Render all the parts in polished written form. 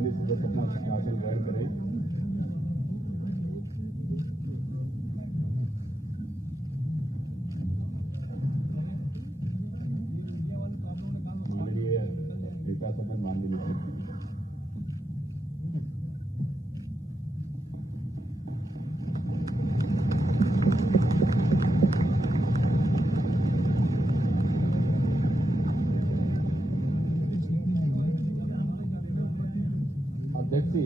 माननीय सदस्य अपना आसन ग्रहण करें। माननीय नेता सदन माननीय अध्यक्ष जी,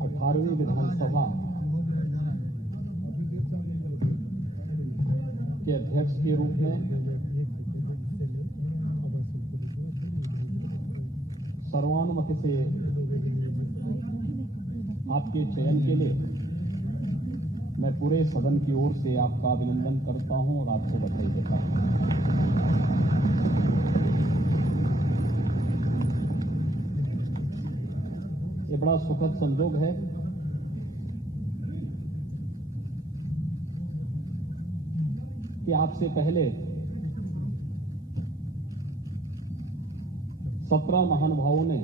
18वीं विधानसभा के अध्यक्ष के रूप में सर्वानुमति से आपके चयन के लिए मैं पूरे सदन की ओर से आपका अभिनंदन करता हूं और आपको बधाई देता हूं। ये बड़ा सुखद संजोग है कि आपसे पहले 17 महानुभावों ने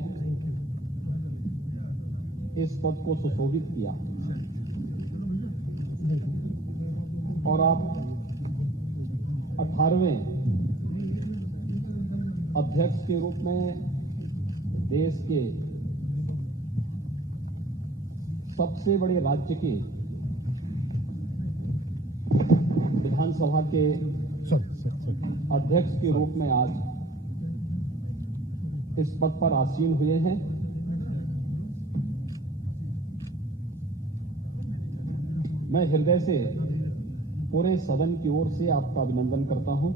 इस पद को सुशोभित किया और आप 18वें अध्यक्ष के रूप में देश के सबसे बड़े राज्य के विधानसभा के अध्यक्ष के रूप में आज इस पद पर आसीन हुए हैं। मैं हृदय से पूरे सदन की ओर से आपका अभिनंदन करता हूं।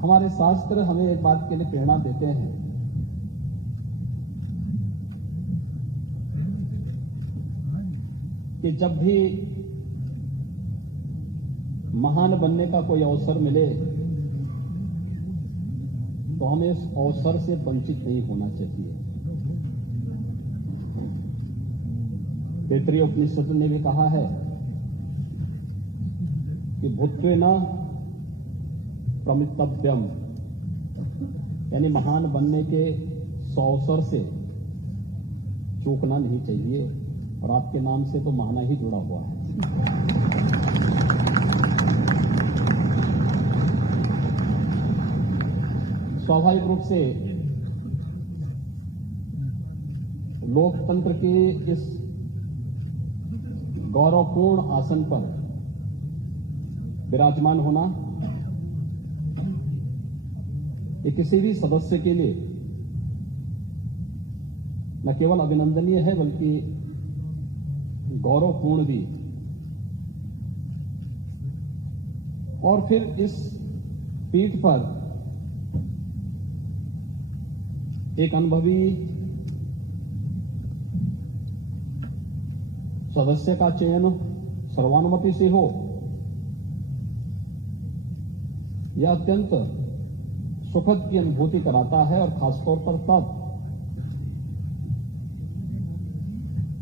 हमारे शास्त्र हमें एक बात के लिए प्रेरणा देते हैं कि जब भी महान बनने का कोई अवसर मिले तो हमें इस अवसर से वंचित नहीं होना चाहिए। तैत्तिरीय उपनिषद ने भी कहा है कि भूत्वेन प्रमितव्यम, यानी महान बनने के अवसर से चूकना नहीं चाहिए और आपके नाम से तो महाना ही जुड़ा हुआ है। स्वाभाविक रूप से लोकतंत्र के इस गौरवपूर्ण आसन पर विराजमान होना ये किसी भी सदस्य के लिए न केवल अभिनंदनीय है बल्कि गौरवपूर्ण भी। और फिर इस पीठ पर एक अनुभवी सदस्य का चयन सर्वानुमति से हो, यह अत्यंत सुखद की अनुभूति कराता है। और खासतौर पर तब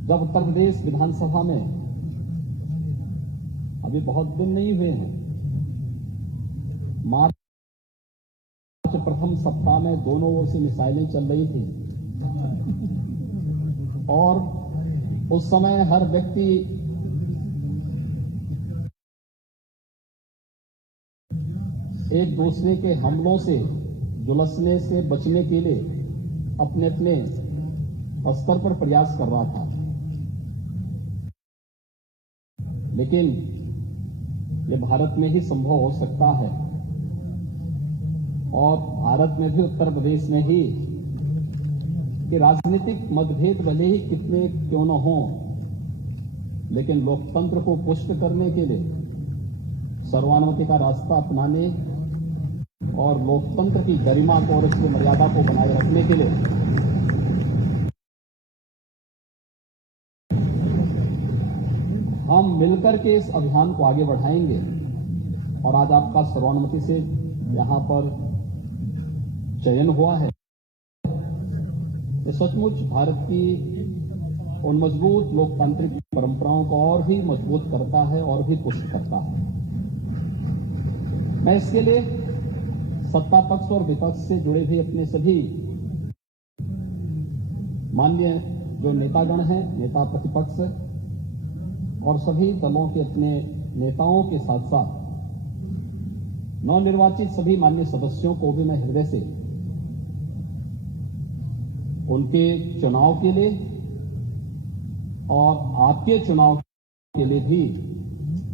जब उत्तर प्रदेश विधानसभा में अभी बहुत दिन नहीं हुए हैं, मार्च प्रथम सप्ताह में दोनों ओर से मिसाइलें चल रही थी और उस समय हर व्यक्ति एक दूसरे के हमलों से झुलसने से बचने के लिए अपने अपने स्तर पर प्रयास कर रहा था। लेकिन ये भारत में ही संभव हो सकता है और भारत में भी उत्तर प्रदेश में ही कि राजनीतिक मतभेद भले ही कितने क्यों न हो, लेकिन लोकतंत्र को पुष्ट करने के लिए सर्वानुमति का रास्ता अपनाने और लोकतंत्र की गरिमा को और उसकी मर्यादा को बनाए रखने के लिए हम मिलकर के इस अभियान को आगे बढ़ाएंगे। और आज आपका सर्वानुमति से यहां पर चयन हुआ है। ये सचमुच भारत की उन मजबूत लोकतांत्रिक परंपराओं को और भी मजबूत करता है और भी पुष्ट करता है। मैं इसके लिए सत्ता पक्ष और विपक्ष से जुड़े हुए अपने सभी माननीय जो नेतागण हैं, नेता प्रतिपक्ष और सभी दलों के अपने नेताओं के साथ साथ नवनिर्वाचित सभी माननीय सदस्यों को भी मैं हृदय से उनके चुनाव के लिए और आपके चुनाव के लिए भी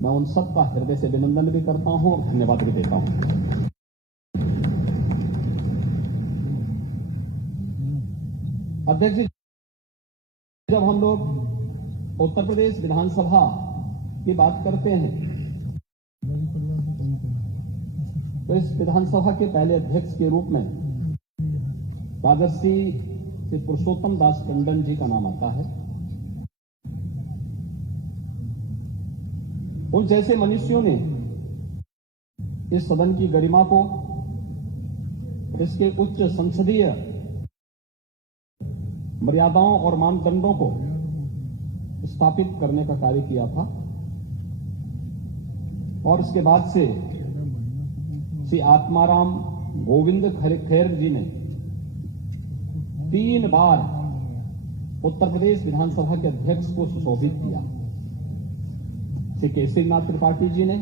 मैं उन सबका हृदय से अभिनंदन भी करता हूं और धन्यवाद भी देता हूं। अध्यक्ष जी, जब हम लोग उत्तर प्रदेश विधानसभा की बात करते हैं तो इस विधानसभा के पहले अध्यक्ष के रूप में राजर्षि श्री पुरुषोत्तम दास टंडन जी का नाम आता है। उन जैसे मनुष्यों ने इस सदन की गरिमा को, इसके उच्च संसदीय मर्यादाओं और मानदंडों को स्थापित करने का कार्य किया था और इसके बाद से श्री आत्माराम गोविंद खैर जी ने 3 बार उत्तर प्रदेश विधानसभा के अध्यक्ष को सुशोभित किया। श्री केसरीनाथ त्रिपाठी जी ने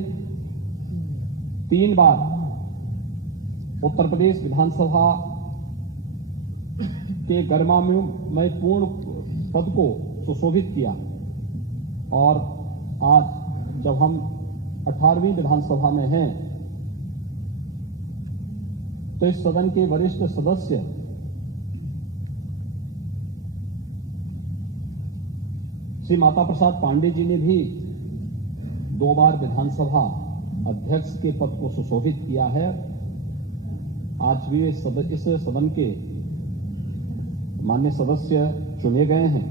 3 बार उत्तर प्रदेश विधानसभा के गरिमामय पूर्ण पद को सुशोभित किया और आज जब हम 18वीं विधानसभा में हैं तो इस सदन के वरिष्ठ सदस्य श्री माता प्रसाद पांडे जी ने भी 2 बार विधानसभा अध्यक्ष के पद को सुशोभित किया है। आज भी इस सदन के माननीय सदस्य चुने गए हैं।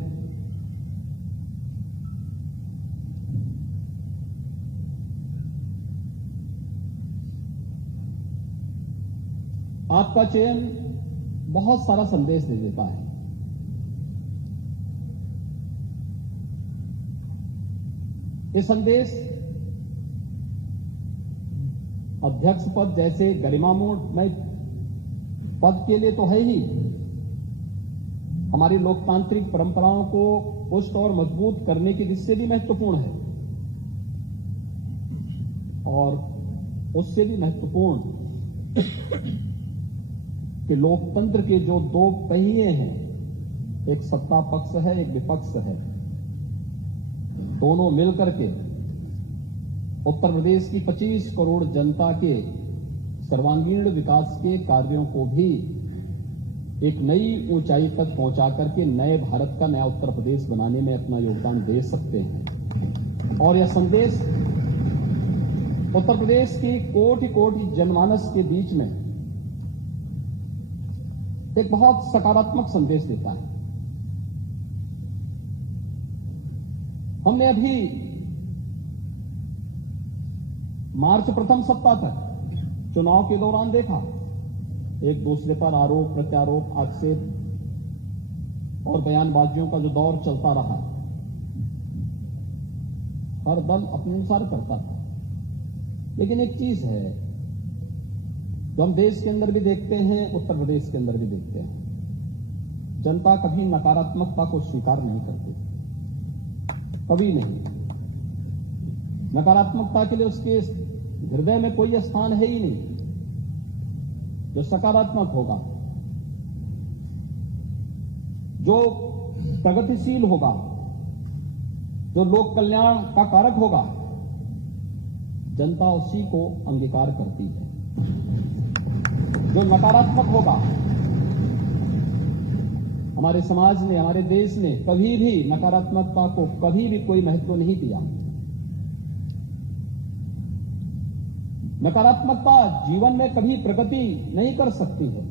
आपका चयन बहुत सारा संदेश दे देता है। ये संदेश अध्यक्ष पद जैसे गरिमामय पद के लिए तो है ही, हमारी लोकतांत्रिक परंपराओं को पुष्ट और मजबूत करने की दृष्टि से भी महत्वपूर्ण है और उससे भी महत्वपूर्ण कि लोकतंत्र के जो 2 पहिए हैं, एक सत्ता पक्ष है, एक विपक्ष है, दोनों मिलकर के उत्तर प्रदेश की 25 करोड़ जनता के सर्वांगीण विकास के कार्यों को भी एक नई ऊंचाई तक पहुंचा करके नए भारत का नया उत्तर प्रदेश बनाने में अपना योगदान दे सकते हैं। और यह संदेश उत्तर प्रदेश की कोटि कोटि जनमानस के बीच में एक बहुत सकारात्मक संदेश देता है। हमने अभी मार्च प्रथम सप्ताह तक चुनाव के दौरान देखा, एक दूसरे पर आरोप प्रत्यारोप, आक्षेप और बयानबाजियों का जो दौर चलता रहा, हर दल अपने अनुसार करता था। लेकिन एक चीज है जो हम देश के अंदर भी देखते हैं, उत्तर प्रदेश के अंदर भी देखते हैं, जनता कभी नकारात्मकता को स्वीकार नहीं करती, कभी नहीं। नकारात्मकता के लिए उसके हृदय में कोई स्थान है ही नहीं। जो सकारात्मक होगा, जो प्रगतिशील होगा, जो लोक कल्याण का कारक होगा, जनता उसी को अंगीकार करती है। जो नकारात्मक होगा, हमारे समाज ने, हमारे देश ने कभी भी नकारात्मकता को कभी भी कोई महत्व नहीं दिया। नकारात्मकता जीवन में कभी प्रगति नहीं कर सकती है।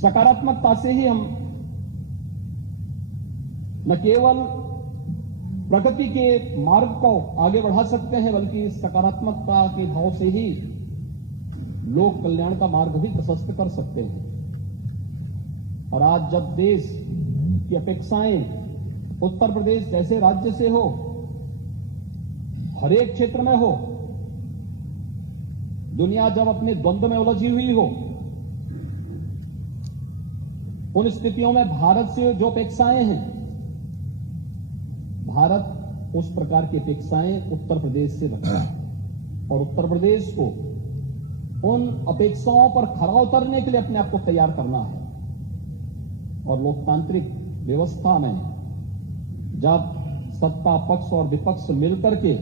सकारात्मकता से ही हम न केवल प्रगति के मार्ग को आगे बढ़ा सकते हैं, बल्कि सकारात्मकता के भाव से ही लोक कल्याण का मार्ग भी प्रशस्त कर सकते हैं। और आज जब देश की अपेक्षाएं उत्तर प्रदेश जैसे राज्य से हो, हर एक क्षेत्र में हो, दुनिया जब अपने द्वंद्व में उलझी हुई हो, उन स्थितियों में भारत से जो अपेक्षाएं हैं, भारत उस प्रकार की अपेक्षाएं उत्तर प्रदेश से रखता है और उत्तर प्रदेश को उन अपेक्षाओं पर खरा उतरने के लिए अपने आप को तैयार करना है। और लोकतांत्रिक व्यवस्था में जब सत्ता पक्ष और विपक्ष मिलकर के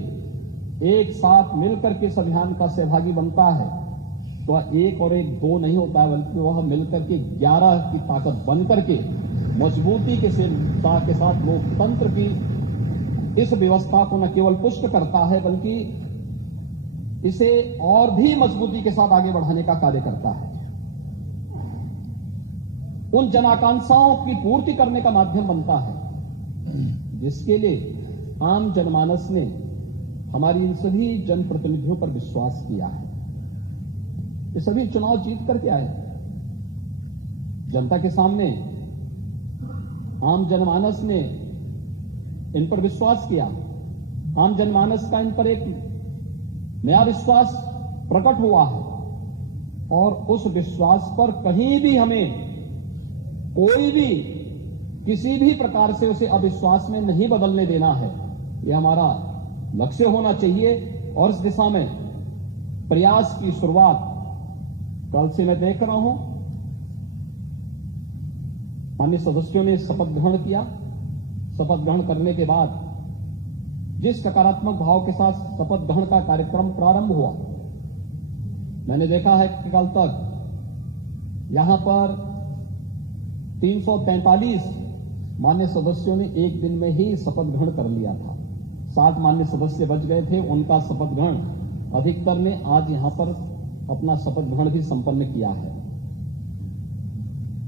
एक साथ मिलकर के इस अभियान का सहभागी बनता है तो एक और एक दो नहीं होता है, बल्कि वह मिलकर के 11 की ताकत बनकर के मजबूती के साथ लोकतंत्र की इस व्यवस्था को न केवल पुष्ट करता है बल्कि इसे और भी मजबूती के साथ आगे बढ़ाने का कार्य करता है। उन जनाकांक्षाओं की पूर्ति करने का माध्यम बनता है जिसके लिए आम जनमानस ने हमारी इन सभी जनप्रतिनिधियों पर विश्वास किया है। ये सभी चुनाव जीत करके आए, जनता के सामने आम जनमानस ने इन पर विश्वास किया। आम जनमानस का इन पर एक नया विश्वास प्रकट हुआ है और उस विश्वास पर कहीं भी हमें कोई भी किसी भी प्रकार से उसे अविश्वास में नहीं बदलने देना है। यह हमारा लक्ष्य होना चाहिए और इस दिशा में प्रयास की शुरुआत कल से मैं देख रहा हूं। माननीय सदस्यों ने शपथ ग्रहण किया। शपथ ग्रहण करने के बाद जिस सकारात्मक भाव के साथ शपथ ग्रहण का कार्यक्रम प्रारंभ हुआ, मैंने देखा है कि कल तक यहां पर 343 माननीय सदस्यों ने एक दिन में ही शपथ ग्रहण कर लिया था। 60 माननीय सदस्य बच गए थे, उनका शपथ ग्रहण अधिकतर ने आज यहां पर अपना शपथ ग्रहण भी संपन्न किया है।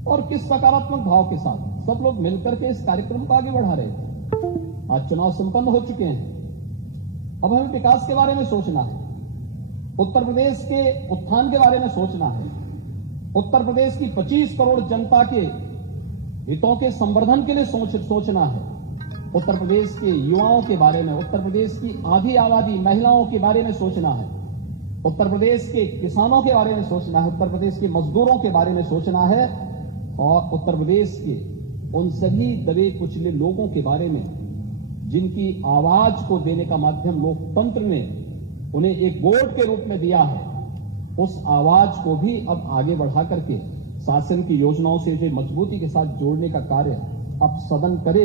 और किस सकारात्मक भाव के साथ सब लोग मिलकर के इस कार्यक्रम को आगे बढ़ा रहे थे। आज चुनाव संपन्न हो चुके हैं, अब हमें विकास के बारे में सोचना है, उत्तर प्रदेश के उत्थान के बारे में सोचना है, उत्तर प्रदेश की 25 करोड़ जनता के हितों के संवर्धन के लिए सोचना है, उत्तर प्रदेश के युवाओं के बारे में, उत्तर प्रदेश की आधी आबादी महिलाओं के बारे में सोचना है, उत्तर प्रदेश के किसानों के बारे में सोचना है, उत्तर प्रदेश के मजदूरों के बारे में सोचना है और उत्तर प्रदेश के उन सभी दबे कुचले लोगों के बारे में जिनकी आवाज को देने का माध्यम लोकतंत्र ने उन्हें एक वोट के रूप में दिया है, उस आवाज को भी अब आगे बढ़ा करके शासन की योजनाओं से इसे मजबूती के साथ जोड़ने का कार्य अब सदन करे।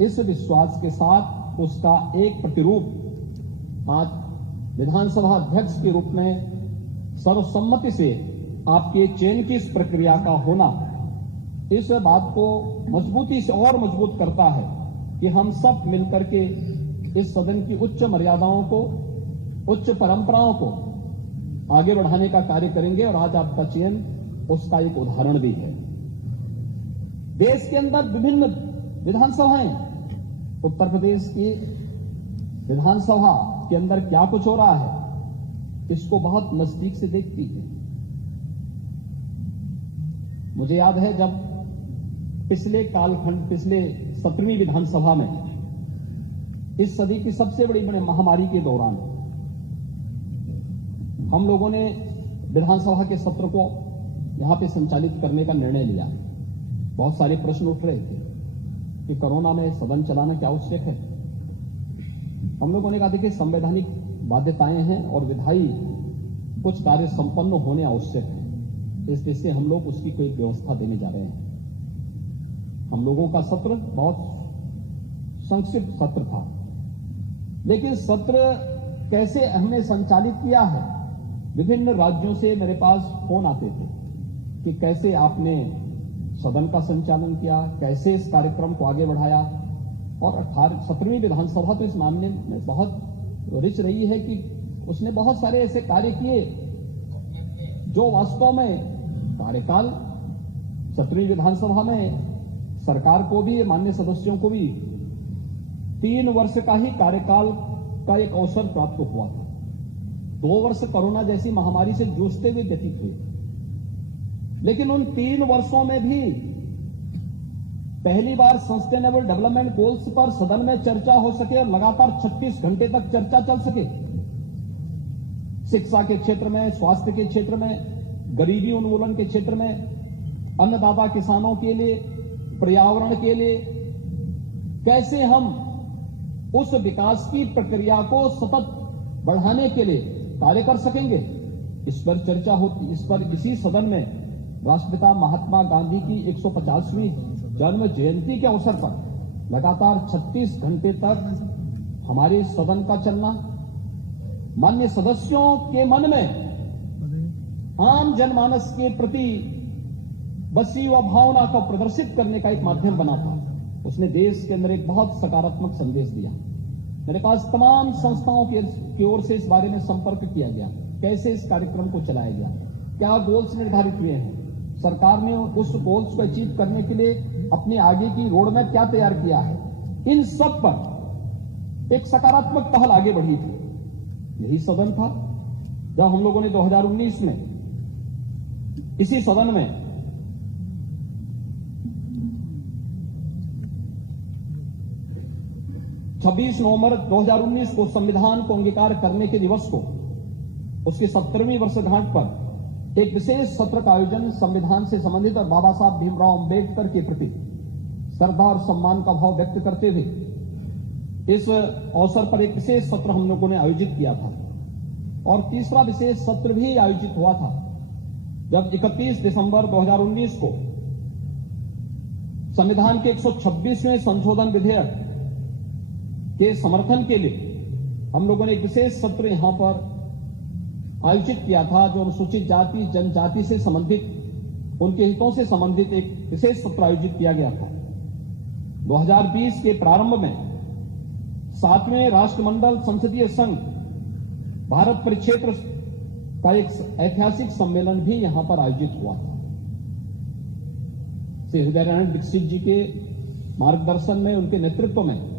इस विश्वास के साथ उसका एक प्रतिरूप आज विधानसभा अध्यक्ष के रूप में सर्वसम्मति से आपके चयन की इस प्रक्रिया का होना इस बात को मजबूती से और मजबूत करता है कि हम सब मिलकर के इस सदन की उच्च मर्यादाओं को, उच्च परंपराओं को आगे बढ़ाने का कार्य करेंगे। और आज आपका चयन उसका एक उदाहरण भी है। देश के अंदर विभिन्न विधानसभाएं, उत्तर प्रदेश की विधानसभा के अंदर क्या कुछ हो रहा है इसको बहुत नजदीक से देखती है। मुझे याद है जब पिछले कालखंड, पिछले 17वीं विधानसभा में इस सदी की सबसे बड़ी महामारी के दौरान हम लोगों ने विधानसभा के सत्र को यहां पे संचालित करने का निर्णय लिया। बहुत सारे प्रश्न उठ रहे थे कि कोरोना में सदन चलाना क्या आवश्यक है। हम लोगों ने कहा देखिए संवैधानिक बाध्यताएं हैं और विधायी कुछ कार्य संपन्न होने आवश्यक है, इस दृष्टि से हम लोग उसकी कोई व्यवस्था देने जा रहे हैं। हम लोगों का सत्र बहुत संक्षिप्त सत्र था, लेकिन सत्र कैसे हमने संचालित किया है, विभिन्न राज्यों से मेरे पास फोन आते थे कि कैसे आपने सदन का संचालन किया, कैसे इस कार्यक्रम को आगे बढ़ाया। और 17वीं विधानसभा तो इस मामले में बहुत रिच रही है कि उसने बहुत सारे ऐसे कार्य किए जो वास्तव में कार्यकाल 17वीं विधानसभा में सरकार को भी, माननीय सदस्यों को भी 3 वर्ष का ही कार्यकाल का एक अवसर प्राप्त हुआ था। 2 वर्ष कोरोना जैसी महामारी से जूझते हुए व्यतीत हुए, लेकिन उन 3 वर्षों में भी पहली बार सस्टेनेबल डेवलपमेंट गोल्स पर सदन में चर्चा हो सके और लगातार 36 घंटे तक चर्चा चल सके। शिक्षा के क्षेत्र में, स्वास्थ्य के क्षेत्र में, गरीबी उन्मूलन के क्षेत्र में, अन्नदाता किसानों के लिए, पर्यावरण के लिए कैसे हम उस विकास की प्रक्रिया को सतत बढ़ाने के लिए कार्य कर सकेंगे, इस पर चर्चा होती। इस पर इसी सदन में राष्ट्रपिता महात्मा गांधी की 150वीं जन्म जयंती के अवसर पर लगातार 36 घंटे तक हमारे सदन का चलना माननीय सदस्यों के मन में आम जनमानस के प्रति बसी व भावना को प्रदर्शित करने का एक माध्यम बना था। उसने देश के अंदर एक बहुत सकारात्मक संदेश दिया। मेरे पास तमाम संस्थाओं की ओर से इस बारे में संपर्क किया गया, कैसे इस कार्यक्रम को चलाया गया, क्या गोल्स निर्धारित हुए हैं, सरकार ने उस गोल्स को अचीव करने के लिए अपने आगे की रोड मैप क्या तैयार किया है। इन सब पर एक सकारात्मक पहल आगे बढ़ी थी। यही सदन था जब हम लोगों ने 2019 में इसी सदन में छब्बीस नवंबर 2019 को संविधान को अंगीकार करने के दिवस को, उसकी 70वीं वर्षगांठ पर एक विशेष सत्र का आयोजन संविधान से संबंधित और बाबा साहब भीमराव अंबेडकर के प्रति श्रद्धा और सम्मान का भाव व्यक्त करते हुए इस अवसर पर एक विशेष सत्र हम लोगों ने आयोजित किया था। और तीसरा विशेष सत्र भी आयोजित हुआ था जब 31 दिसंबर 2019 को संविधान के 126वें संशोधन विधेयक के समर्थन के लिए हम लोगों ने एक विशेष सत्र यहां पर आयोजित किया था, जो अनुसूचित जाति जनजाति से संबंधित, उनके हितों से संबंधित एक विशेष सत्र आयोजित किया गया था। 2020 के प्रारंभ में 7वें राष्ट्रमंडल संसदीय संघ भारत परिक्षेत्र का एक ऐतिहासिक सम्मेलन भी यहां पर आयोजित हुआ था। श्री हृदय नारायण दीक्षित जी के मार्गदर्शन में, उनके नेतृत्व में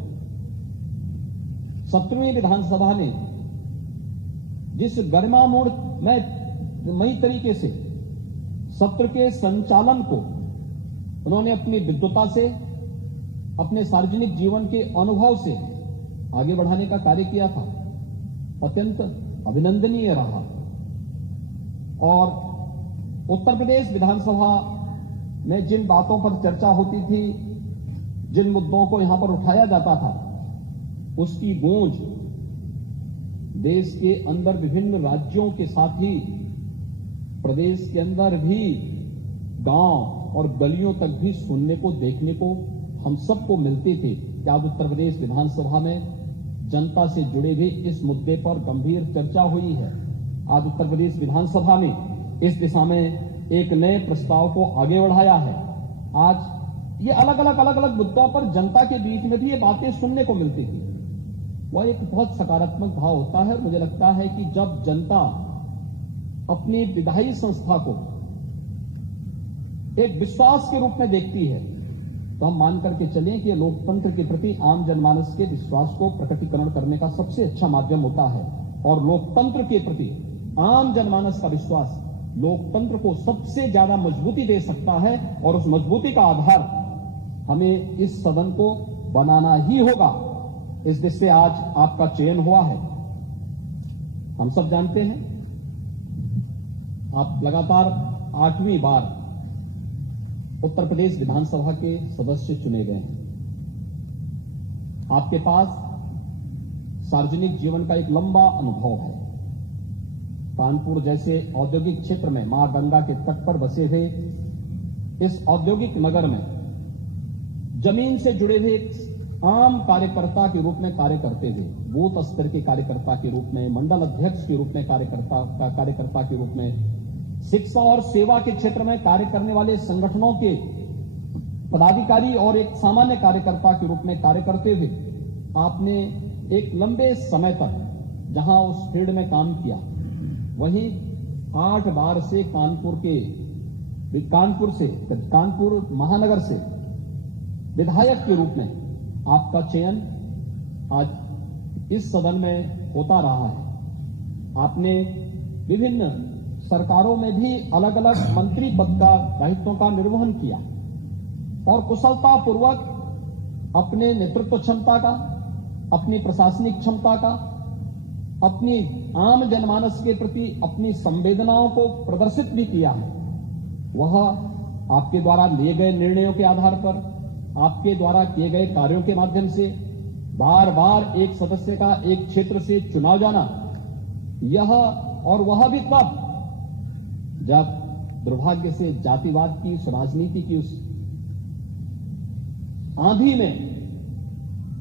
17वीं विधानसभा ने जिस गरिमामयी तरीके से सत्र के संचालन को उन्होंने अपनी विद्वता से, अपने सार्वजनिक जीवन के अनुभव से आगे बढ़ाने का कार्य किया था, अत्यंत अभिनंदनीय रहा। और उत्तर प्रदेश विधानसभा में जिन बातों पर चर्चा होती थी, जिन मुद्दों को यहां पर उठाया जाता था, उसकी गूंज देश के अंदर विभिन्न राज्यों के साथ ही प्रदेश के अंदर भी गांव और गलियों तक भी सुनने को, देखने को हम सबको मिलती थी कि आज उत्तर प्रदेश विधानसभा में जनता से जुड़े भी इस मुद्दे पर गंभीर चर्चा हुई है। आज उत्तर प्रदेश विधानसभा में इस दिशा में एक नए प्रस्ताव को आगे बढ़ाया है। आज ये अलग अलग मुद्दों पर जनता के बीच में भी ये बातें सुनने को मिलती थी। वह एक बहुत सकारात्मक भाव होता है। मुझे लगता है कि जब जनता अपनी विधायी संस्था को एक विश्वास के रूप में देखती है, तो हम मान करके चलें कि लोकतंत्र के प्रति आम जनमानस के विश्वास को प्रकटीकरण करने का सबसे अच्छा माध्यम होता है। और लोकतंत्र के प्रति आम जनमानस का विश्वास लोकतंत्र को सबसे ज्यादा मजबूती दे सकता है, और उस मजबूती का आधार हमें इस सदन को बनाना ही होगा। इस देश से आज आपका चयन हुआ है। हम सब जानते हैं आप लगातार 8वीं बार उत्तर प्रदेश विधानसभा के सदस्य चुने गए हैं। आपके पास सार्वजनिक जीवन का एक लंबा अनुभव है। कानपुर जैसे औद्योगिक क्षेत्र में मां गंगा के तट पर बसे हुए इस औद्योगिक नगर में जमीन से जुड़े हुए आम कार्यकर्ता के रूप में कार्य करते हुए, बूथ स्तर के कार्यकर्ता के रूप में, मंडल अध्यक्ष के रूप में कार्यकर्ता के रूप में, शिक्षा और सेवा के क्षेत्र में कार्य करने वाले संगठनों के पदाधिकारी और एक सामान्य कार्यकर्ता के रूप में कार्य करते हुए आपने एक लंबे समय तक जहां उस फील्ड में काम किया, वहीं 8 बार से कानपुर महानगर से विधायक के रूप में आपका चयन आज इस सदन में होता रहा है। आपने विभिन्न सरकारों में भी अलग अलग मंत्री पद का दायित्वों का निर्वहन किया। और कुशलतापूर्वक अपने नेतृत्व क्षमता का, अपनी प्रशासनिक क्षमता का, अपनी आम जनमानस के प्रति अपनी संवेदनाओं को प्रदर्शित भी किया है। वह आपके द्वारा लिए गए निर्णयों के आधार पर, आपके द्वारा किए गए कार्यों के माध्यम से बार बार एक सदस्य का एक क्षेत्र से चुनाव जाना, यह और वह भी तब जब दुर्भाग्य से जातिवाद की, उस राजनीति की उस आंधी में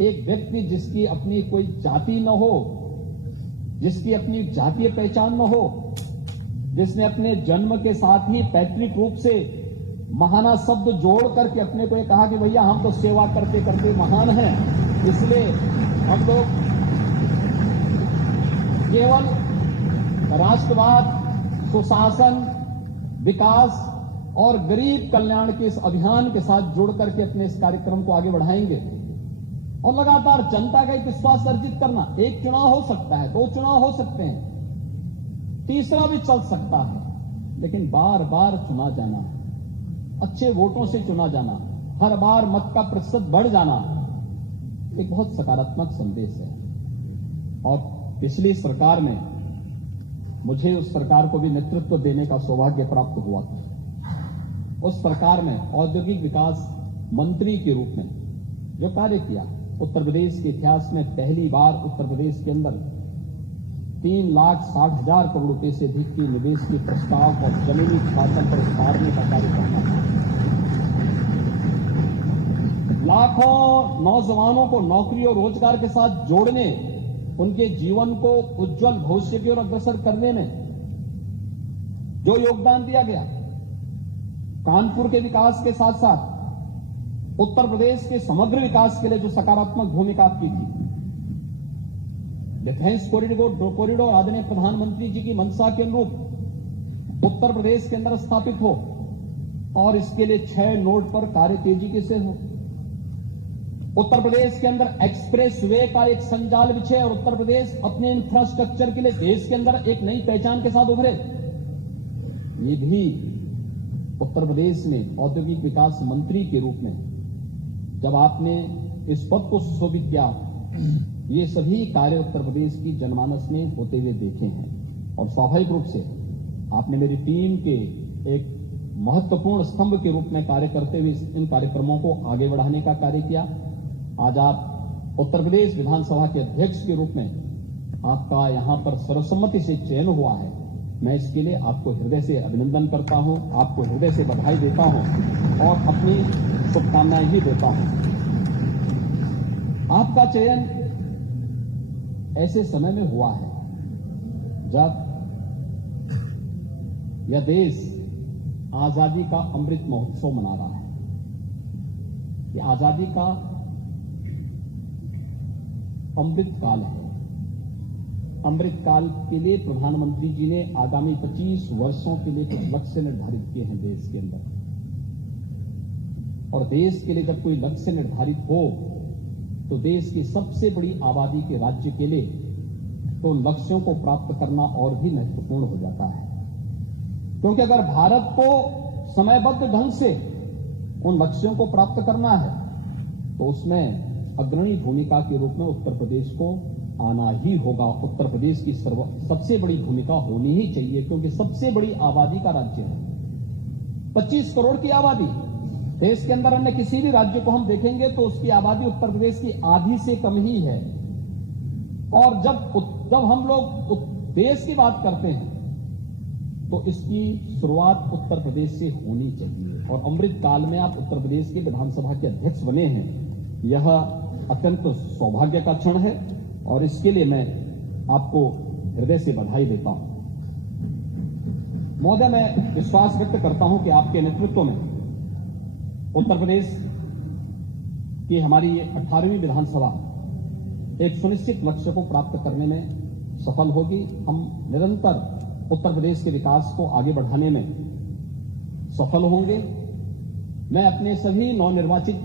एक व्यक्ति जिसकी अपनी कोई जाति न हो, जिसकी अपनी जातीय पहचान न हो, जिसने अपने जन्म के साथ ही पैतृक रूप से महाना शब्द जोड़ करके अपने को ये कहा कि भैया हम तो सेवा करते करते महान हैं, इसलिए हम लोग केवल राष्ट्रवाद, सुशासन, विकास और गरीब कल्याण के इस अभियान के साथ जुड़ करके अपने इस कार्यक्रम को आगे बढ़ाएंगे और लगातार जनता का एक विश्वास अर्जित करना। एक चुनाव हो सकता है, 2 चुनाव हो सकते हैं, तीसरा भी चल सकता है, लेकिन बार बार चुना जाना, अच्छे वोटों से चुना जाना, हर बार मत का प्रतिशत बढ़ जाना, एक बहुत सकारात्मक संदेश है। और पिछली सरकार में मुझे उस सरकार को भी नेतृत्व देने का सौभाग्य प्राप्त हुआ था। उस सरकार में औद्योगिक विकास मंत्री के रूप में जो कार्य किया, उत्तर प्रदेश के इतिहास में पहली बार उत्तर प्रदेश के अंदर 3,60,000 करोड़ रुपए से अधिक की निवेश के प्रस्ताव और जमीनी शासन पर उतारने का कार्य करना था। लाखों नौजवानों को नौकरी और रोजगार के साथ जोड़ने, उनके जीवन को उज्जवल भविष्य की ओर अग्रसर करने में जो योगदान दिया गया, कानपुर के विकास के साथ साथ उत्तर प्रदेश के समग्र विकास के लिए जो सकारात्मक भूमिका आपकी थी, डिफेंस कॉरिडोर आदरणीय प्रधानमंत्री जी की मंशा के अनुरूप उत्तर प्रदेश के अंदर स्थापित हो और इसके लिए 6 नोड पर कार्य तेजी से हो। उत्तर प्रदेश के अंदर एक्सप्रेस वे का एक संजाल बिछे और उत्तर प्रदेश अपने इंफ्रास्ट्रक्चर के लिए देश के अंदर एक नई पहचान के साथ उभरे। ये भी उत्तर प्रदेश ने औद्योगिक विकास मंत्री के रूप में जब आपने इस पद को सुशोभित किया, ये सभी कार्य उत्तर प्रदेश की जनमानस में होते हुए देखे हैं। और स्वाभाविक रूप से आपने मेरी टीम के एक महत्वपूर्ण स्तंभ के रूप में कार्य करते हुए इन कार्यक्रमों को आगे बढ़ाने का कार्य किया। आज आप उत्तर प्रदेश विधानसभा के अध्यक्ष के रूप में आपका यहां पर सर्वसम्मति से चयन हुआ है। मैं इसके लिए आपको हृदय से अभिनंदन करता हूं, आपको हृदय से बधाई देता हूं और अपनी शुभकामनाएं भी देता हूं। आपका चयन ऐसे समय में हुआ है जब यह देश आजादी का अमृत महोत्सव मना रहा है। यह आजादी का अमृत काल है। अमृत काल के लिए प्रधानमंत्री जी ने आगामी 25 वर्षों के लिए कुछ लक्ष्य निर्धारित किए हैं देश के अंदर। और देश के लिए जब कोई लक्ष्य निर्धारित हो तो देश की सबसे बड़ी आबादी के राज्य के लिए तो उन लक्ष्यों को प्राप्त करना और भी महत्वपूर्ण हो जाता है। क्योंकि अगर भारत को समयबद्ध ढंग से उन लक्ष्यों को प्राप्त करना है तो उसमें अग्रणी भूमिका के रूप में उत्तर प्रदेश को आना ही होगा। उत्तर प्रदेश की सबसे बड़ी भूमिका होनी ही चाहिए, क्योंकि सबसे बड़ी आबादी का राज्य है। 25 करोड़ की आबादी देश के अंदर अन्य किसी भी राज्य को हम देखेंगे तो उसकी आबादी उत्तर प्रदेश की आधी से कम ही है। और जब हम लोग देश की बात करते हैं तो इसकी शुरुआत उत्तर प्रदेश से होनी चाहिए। और अमृत काल में आप उत्तर प्रदेश के विधानसभा के अध्यक्ष बने हैं, यह अत्यंत सौभाग्य का क्षण है और इसके लिए मैं आपको हृदय से बधाई देता हूं। महोदय, मैं विश्वास व्यक्त करता हूं कि आपके नेतृत्व में उत्तर प्रदेश की हमारी 18वीं विधानसभा एक सुनिश्चित लक्ष्य को प्राप्त करने में सफल होगी। हम निरंतर उत्तर प्रदेश के विकास को आगे बढ़ाने में सफल होंगे। मैं अपने सभी नवनिर्वाचित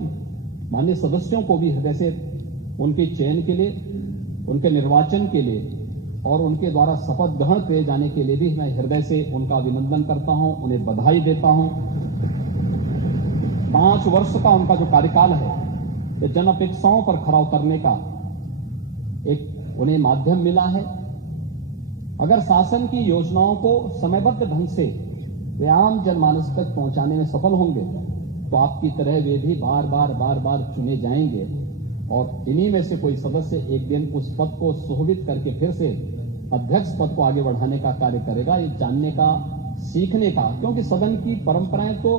माननीय सदस्यों को भी हृदय से उनके चयन के लिए, उनके निर्वाचन के लिए और उनके द्वारा शपथ ग्रहण किए जाने के लिए भी मैं हृदय से उनका अभिनंदन करता हूं, उन्हें बधाई देता हूं। 5 वर्ष का उनका जो कार्यकाल है, ये जन अपेक्षाओं पर खरा उतरने का एक उन्हें माध्यम मिला है। अगर शासन की योजनाओं को समयबद्ध ढंग से वे आम जनमानस तक पहुंचाने में सफल होंगे तो आपकी तरह वे भी बार बार चुने जाएंगे और इन्हीं में से कोई सदस्य एक दिन उस पद को सुशोभित करके फिर से अध्यक्ष पद को आगे बढ़ाने का कार्य करेगा। ये जानने का, सीखने का, क्योंकि सदन की परंपराएं तो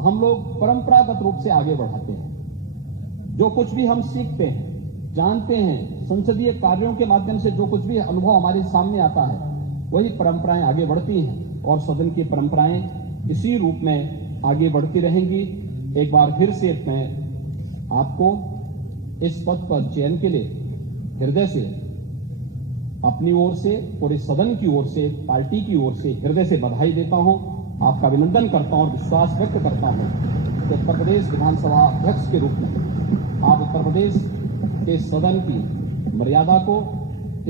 हम लोग परंपरागत रूप से आगे बढ़ाते हैं। जो कुछ भी हम सीखते हैं, जानते हैं, संसदीय कार्यों के माध्यम से जो कुछ भी अनुभव हमारे सामने आता है, वही परंपराएं आगे बढ़ती हैं और सदन की परंपराएं इसी रूप में आगे बढ़ती रहेंगी। एक बार फिर से मैं आपको इस पद पर चयन के लिए हृदय से, अपनी ओर से, पूरे सदन की ओर से, पार्टी की ओर से हृदय से बधाई देता हूं, आपका अभिनंदन करता हूं और विश्वास व्यक्त करता हूं कि उत्तर प्रदेश विधानसभा अध्यक्ष के रूप में आप उत्तर प्रदेश के सदन की मर्यादा को,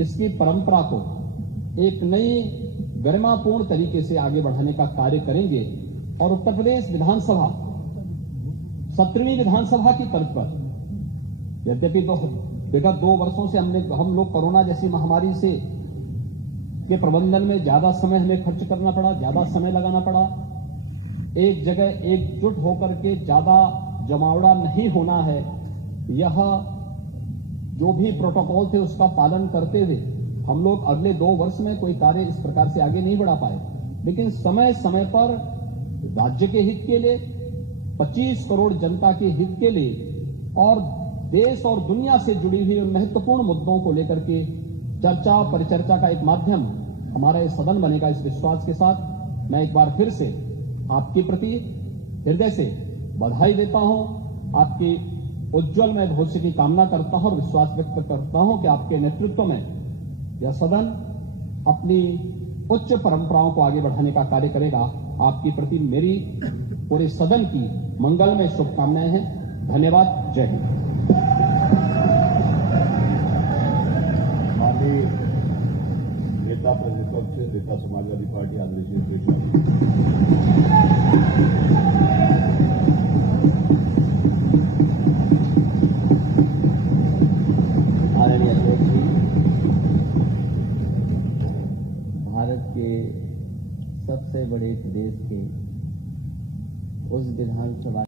इसकी परंपरा को एक नई गरिमापूर्ण तरीके से आगे बढ़ाने का कार्य करेंगे और उत्तर प्रदेश विधानसभा 17वीं विधानसभा की तर्ज पर, यद्यपि विगत 2 वर्षों से हम लोग कोरोना जैसी महामारी से के प्रबंधन में ज्यादा समय हमें खर्च करना पड़ा, ज्यादा समय लगाना पड़ा, एक जगह एकजुट होकर के ज्यादा जमावड़ा नहीं होना है, यह जो भी प्रोटोकॉल थे उसका पालन करते हुए हम लोग अगले 2 वर्ष में कोई कार्य इस प्रकार से आगे नहीं बढ़ा पाए। लेकिन समय समय पर राज्य के हित के लिए, 25 करोड़ जनता के हित के लिए और देश और दुनिया से जुड़ी हुई उन महत्वपूर्ण मुद्दों को लेकर के चर्चा परिचर्चा का एक माध्यम हमारा ये सदन बनेगा। इस विश्वास के साथ मैं एक बार फिर से आपके प्रति हृदय से बधाई देता हूं, आपकी उज्जवलमय भविष्य की कामना करता हूं और विश्वास व्यक्त करता हूं कि आपके नेतृत्व में यह सदन अपनी उच्च परंपराओं को आगे बढ़ाने का कार्य करेगा। आपके प्रति मेरी पूरे सदन की मंगलमय शुभकामनाएं हैं। धन्यवाद। जय हिंद। माननीय नेता प्रतिपक्ष, नेता समाजवादी पार्टी आदरणीय अध्यक्ष, आदरणीय अध्यक्ष जी, भारत के सबसे बड़े प्रदेश के उस विधानसभा